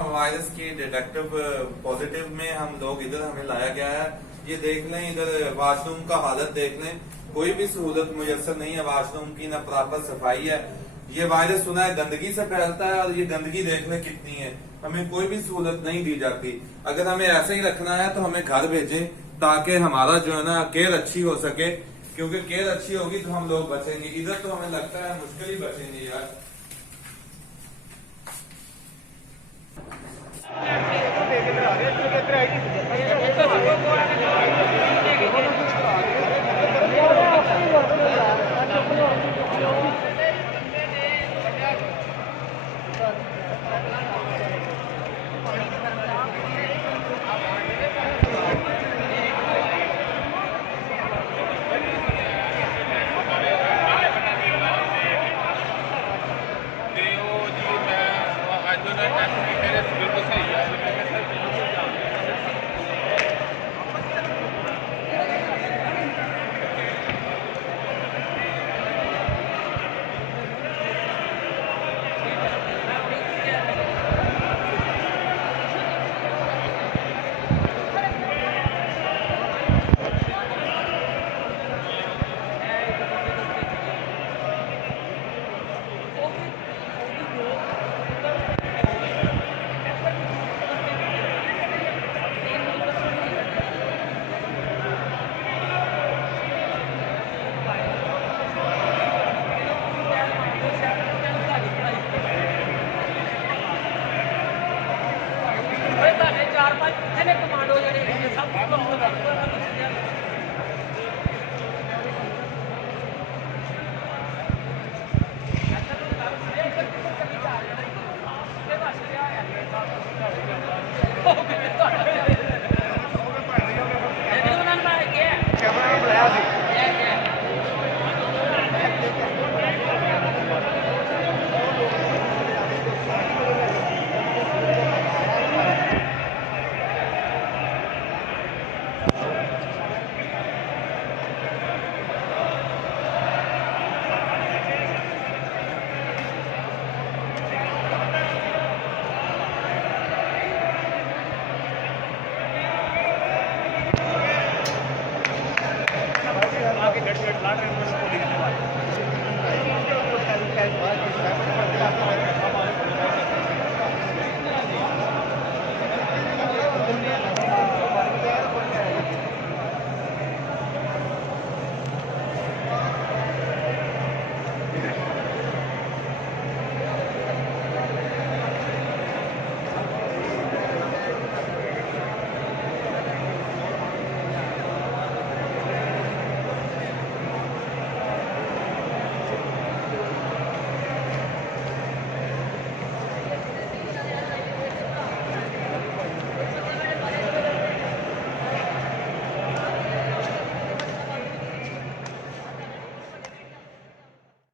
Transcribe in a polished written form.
Virus की detective positive में हम लोग इधर हमें लाया गया है। ये देख लें, इधर वॉशरूम का हालत देख लें, कोई भी सहूलत मुयसर नहीं है वॉशरूम की, ना प्रॉपर सफाई है। ये वायरस सुना है गंदगी से फैलता है और ये गंदगी देख लें कितनी है, हमें कोई भी सहूलत नहीं दी जाती। अगर हमें ऐसे ही रखना है तो हमें घर भेजें ताकि हमारा जो है ना केयर अच्छी हो सके, क्योंकि केयर अच्छी होगी तो हम लोग बचेंगे। इधर तो हमें लगता है मुश्किल ही बचेंगे यार। कमांडो जड़े सब कुछ